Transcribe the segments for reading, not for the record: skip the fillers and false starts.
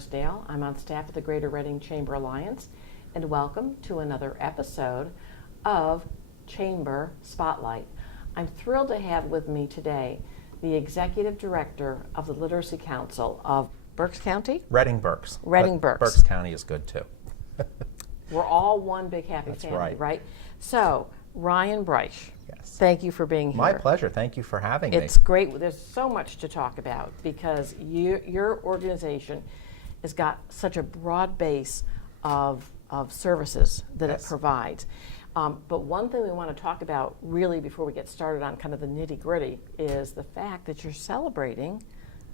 Marsdale. I'm on staff at the Greater Reading Chamber Alliance, and welcome to another episode of Chamber Spotlight. I'm thrilled to have with me today the Executive Director of the Literacy Council of Berks County? Reading-Berks. Reading-Berks. Berks County is good too. We're all one big happy That's family, right. right? So, Ryan Breisch, Yes. thank you for being here. My pleasure. Thank you for having me. It's great. There's so much to talk about because your organization has got such a broad base of services that it Yes. provides. But one thing we want to talk about really before we get started on kind of the nitty-gritty is the fact that you're celebrating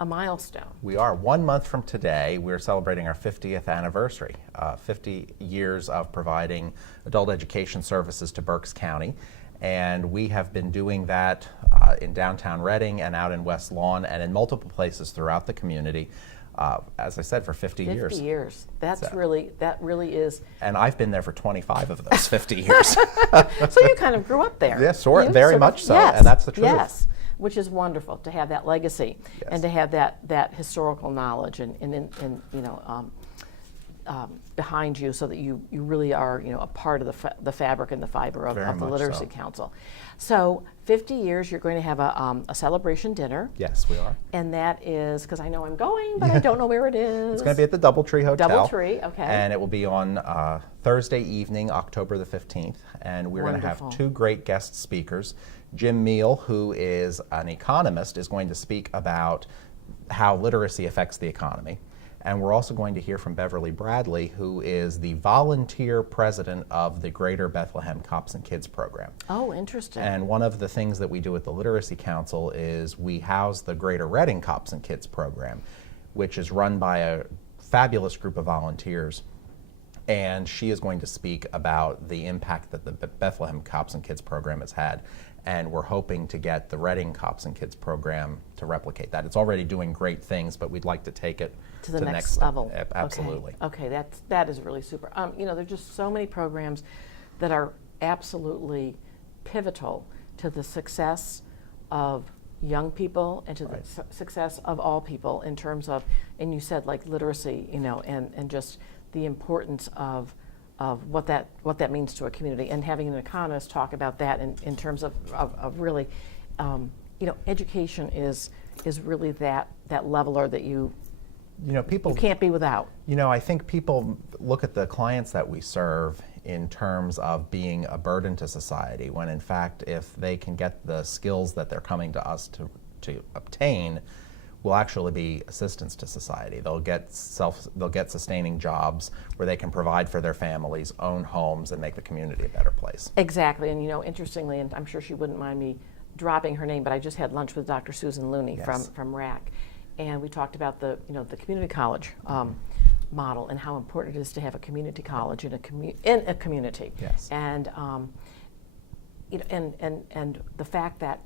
a milestone. We are. 1 month from today, we're celebrating our 50th anniversary. 50 years of providing adult education services to Berks County. And we have been doing that in downtown Reading and out in West Lawn and in multiple places throughout the community, as I said, for 50 years. 50 years. That So- really is. And I've been there for 25 of those 50 years. So you kind of grew up there. Yes, You very much so, yes, and that's the truth. Yes, which is wonderful to have that legacy Yes. and to have that historical knowledge and behind you, so that you really are a part of the fabric and the fiber of Very the much Literacy so. Council. So 50 years, you're going to have a celebration dinner. Yes, we are. And that is, because I know I'm going, but I don't know where it is. It's going to be at the Doubletree Hotel. Doubletree, okay. And it will be on Thursday evening, October the 15th. And we're going to Wonderful. have two great guest speakers. Jim Meal, who is an economist, is going to speak about how literacy affects the economy. And we're also going to hear from Beverly Bradley, who is the volunteer president of the Greater Bethlehem Cops and Kids program. Oh, interesting. And one of the things that we do at the Literacy Council is we house the Greater Reading Cops and Kids program, which is run by a fabulous group of volunteers. And she is going to speak about the impact that the Bethlehem Cops and Kids program has had. And we're hoping to get the Reading Cops and Kids program to replicate that. It's already doing great things, but we'd like to take it to the next level. Absolutely. Okay, that is really super. There's just so many programs that are absolutely pivotal to the success of young people and to Right. the success of all people in terms of, and you said like literacy, and just the importance of what that means to a community, and having an economist talk about that in terms of really, education is really that leveler that you can't be without. I think people look at the clients that we serve in terms of being a burden to society, when in fact, if they can get the skills that they're coming to us to obtain, will actually be assistance to society. They'll get sustaining jobs where they can provide for their families, own homes, and make the community a better place. Exactly, and interestingly, and I'm sure she wouldn't mind me dropping her name, but I just had lunch with Dr. Susan Looney Yes. from RAC, and we talked about the community college model and how important it is to have a community college in a community. Yes. And and the fact that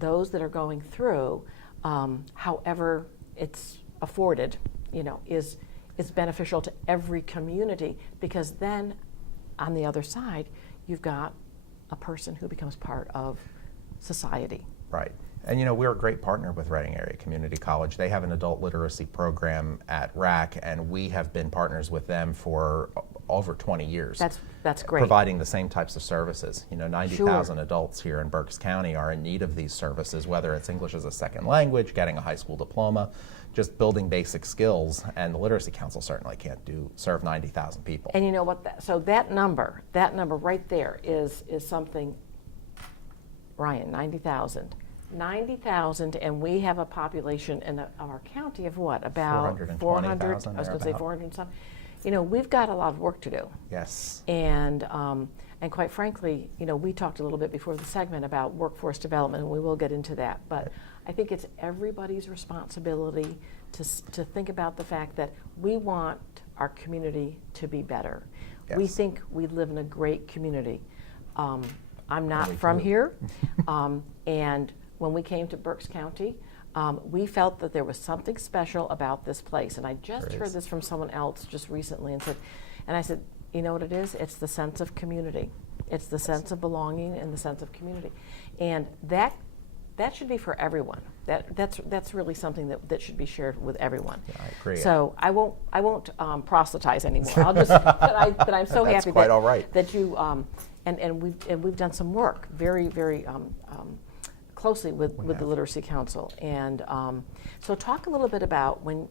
those that are going through, however it's afforded, is beneficial to every community, because then on the other side you've got a person who becomes part of society. Right. And we're a great partner with Reading Area Community College. They have an adult literacy program at RAC, and we have been partners with them for over 20 years. That's great. Providing the same types of services. 90,000 Sure. adults here in Berks County are in need of these services, whether it's English as a second language, getting a high school diploma, just building basic skills. And the Literacy Council certainly can't serve 90,000 people. And you know what? So that number right there is something. Ryan, 90,000. 90,000, and we have a population in our county of what? About 420,000. I was going to say 400 and something. We've got a lot of work to do. Yes. And quite frankly, we talked a little bit before the segment about workforce development, and we will get into that. But I think it's everybody's responsibility to think about the fact that we want our community to be better. Yes. We think we live in a great community. I'm not We from do. here, and when we came to Berks County, we felt that there was something special about this place. And I just There heard is. this from someone else just recently, and I said, you know what it is? It's the sense of community. It's the sense of belonging and the sense of community. And that that should be for everyone. That's really something that should be shared with everyone. Yeah, I agree. So I won't proselytize anymore. I'll just but I'm so That's happy quite all right. that you and we've done some work very closely with the Literacy Council. And so talk a little bit about when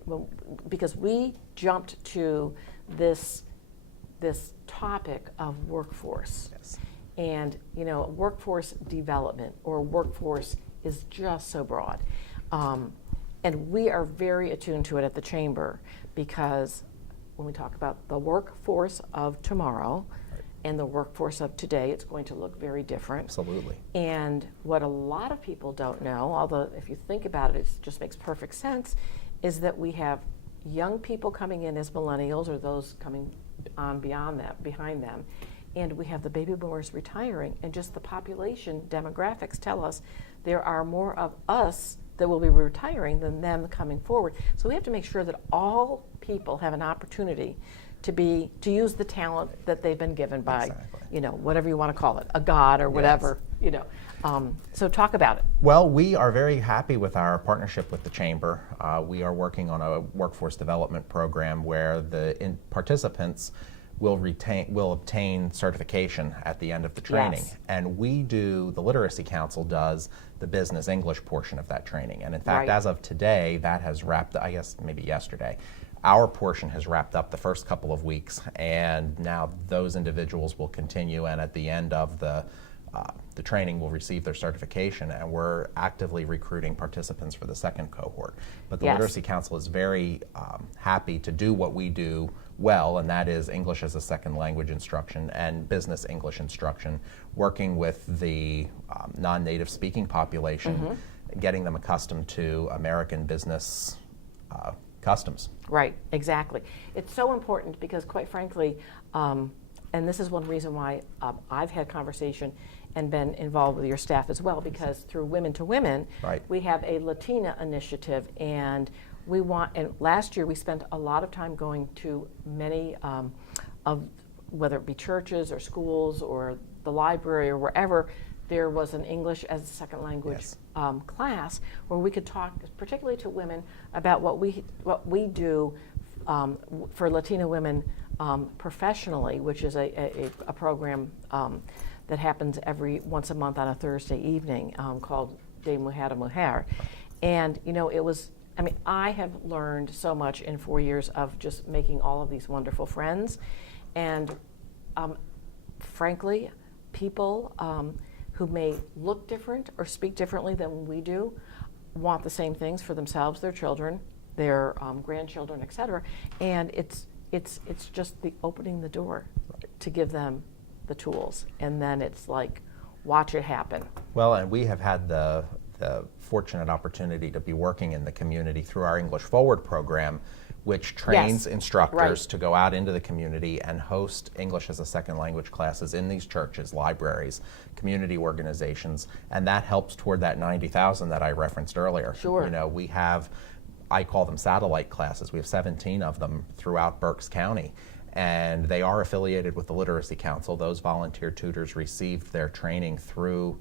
because we jumped to this topic of workforce. Yes. And workforce development or workforce is just so broad. And we are very attuned to it at the Chamber, because when we talk about the workforce of tomorrow and the workforce of today, it's going to look very different. Absolutely. And what a lot of people don't know, although if you think about it, it just makes perfect sense, is that we have young people coming in as millennials or those coming on behind them. And we have the baby boomers retiring, and just the population demographics tell us there are more of us that will be retiring than them coming forward. So we have to make sure that all people have an opportunity to use the talent that they've been given by, Exactly. Whatever you want to call it, a god or whatever, So talk about it. Well, we are very happy with our partnership with the Chamber. We are working on a workforce development program where the participants will obtain certification at the end of the training. Yes. And the Literacy Council does the business English portion of that training. And in fact, Right. as of today, that has wrapped, I guess maybe yesterday, our portion has wrapped up the first couple of weeks, and now those individuals will continue, and at the end of the training will receive their certification, and we're actively recruiting participants for the second cohort. But the Yes. Literacy Council is very happy to do what we do well, and that is English as a second language instruction and business English instruction, working with the non-native speaking population, getting them accustomed to American business customs. Right, exactly. It's so important because, quite frankly, and this is one reason why I've had conversation and been involved with your staff as well, because through Women to Women, Right. we have a Latina initiative, and last year we spent a lot of time going to many of, whether it be churches or schools or the library or wherever there was an English as a second language Yes. class, where we could talk particularly to women about what we do for Latina women professionally, which is a program that happens once a month on a Thursday evening called De Mujer a Mujer. And I have learned so much in 4 years of just making all of these wonderful friends. And frankly, people who may look different or speak differently than we do want the same things for themselves, their children, their grandchildren, et cetera. And it's just the opening the door to give them the tools, and then it's like, watch it happen. Well, and we have had the fortunate opportunity to be working in the community through our English Forward program, which trains Yes. instructors Right. to go out into the community and host English as a second language classes in these churches, libraries, community organizations, and that helps toward that 90,000 that I referenced earlier. Sure. We have, I call them satellite classes. We have 17 of them throughout Berks County, and they are affiliated with the Literacy Council. Those volunteer tutors received their training through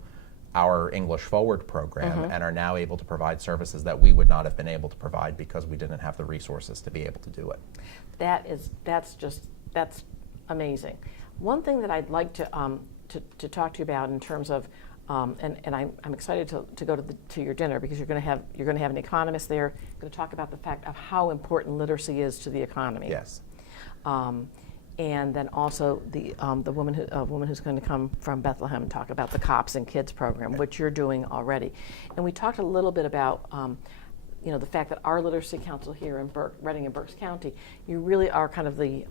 our English Forward program and are now able to provide services that we would not have been able to provide because we didn't have the resources to be able to do it. That's amazing. One thing that I'd like to talk to you about in terms of, and I'm excited to go to your dinner, because you're going to have an economist there, going to talk about the fact of how important literacy is to the economy. Yes. And then also the woman who's going to come from Bethlehem and talk about the Cops and Kids program, which you're doing already. And we talked a little bit about the fact that our Literacy Council here in Reading and Berks County, you really are kind of the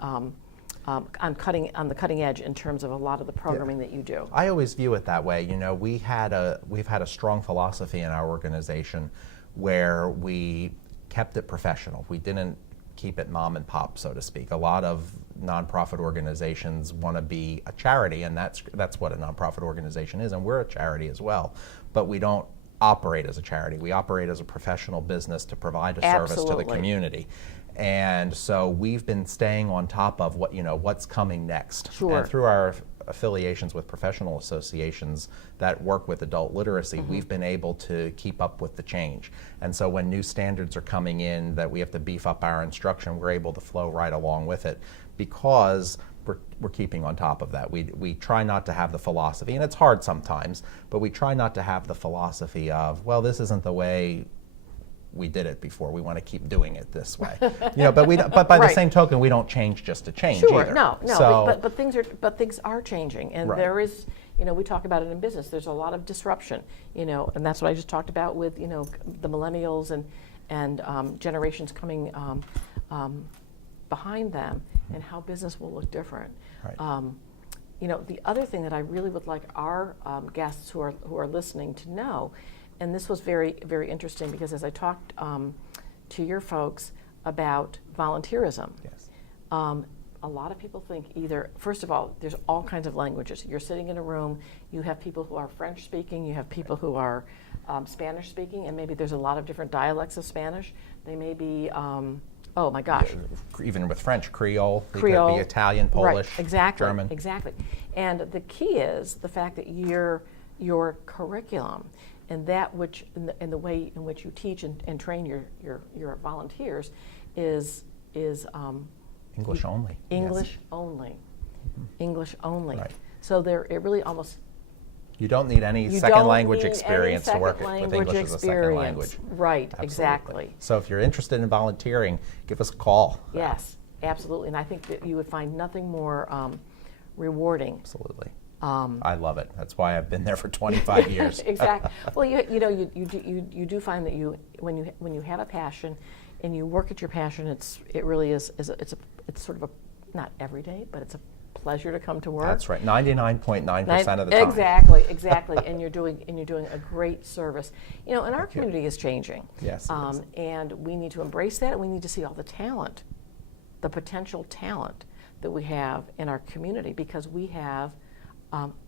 on the cutting edge in terms of a lot of the programming that you do. I always view it that way. We've had a strong philosophy in our organization where we kept it professional. We didn't keep it mom and pop, so to speak. A lot of nonprofit organizations want to be a charity, and that's what a nonprofit organization is, and we're a charity as well. But we don't operate as a charity. We operate as a professional business to provide a service to the Absolutely. community. And so we've been staying on top of what's coming next. Sure. And through our affiliations with professional associations that work with adult literacy, we've been able to keep up with the change. And so when new standards are coming in that we have to beef up our instruction, we're able to flow right along with it because we're keeping on top of that. We try not to have the philosophy, and it's hard sometimes, but we try not to have the philosophy of, well, this isn't the way we did it before. We want to keep doing it this way. But by the same token, we don't change just to change either. No. So, but things are changing, and there is, we talk about it in business. There's a lot of disruption, and that's what I just talked about with, the millennials and generations coming behind them, and how business will look different. Right. The other thing that I really would like our guests who are listening to know, and this was very, very interesting because as I talked to your folks about volunteerism, yes. A lot of people think either, first of all, there's all kinds of languages. You're sitting in a room, you have people who are French speaking, you have people who are Spanish speaking, and maybe there's a lot of different dialects of Spanish. They may be, oh my gosh. Even with French, Creole, it could be Italian, right, Polish, exactly, German. Exactly. And the key is the fact that your curriculum and that which, in the way in which you teach and train your volunteers is English only. English yes. only. English only. Right. So it really almost. You don't need any second language experience to work with English as a second language. Right, Absolutely. Exactly. So if you're interested in volunteering, give us a call. Yes, absolutely. And I think that you would find nothing more rewarding. Absolutely. I love it. That's why I've been there for 25 years. Exactly. Well, you do find that when you have a passion and you work at your passion, it really is it's sort of a, not every day, but it's a pleasure to come to work. That's right. 99.9% of the time. Exactly. And you're doing a great service. And our community is changing. Yes. It is. And we need to embrace that, and we need to see all the talent, the potential talent that we have in our community, because we have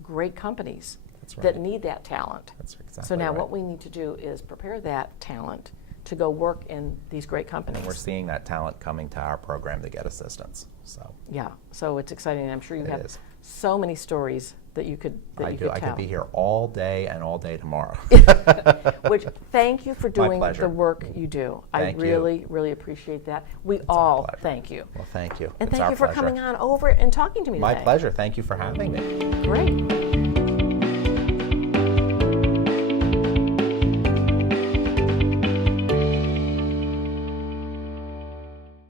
great companies that need that talent. That's exactly So now right. what we need to do is prepare that talent to go work in these great companies. And we're seeing that talent coming to our program to get assistance. So yeah, so it's exciting. I'm sure you have is. so many stories that you could tell. I could be here all day and all day tomorrow. Which, thank you for doing pleasure. the work you do. Thank I really, really appreciate that. We all thank you. Well, thank you. And It's thank our you for pleasure. coming on over and talking to me My today. pleasure. Thank you for having me. Great.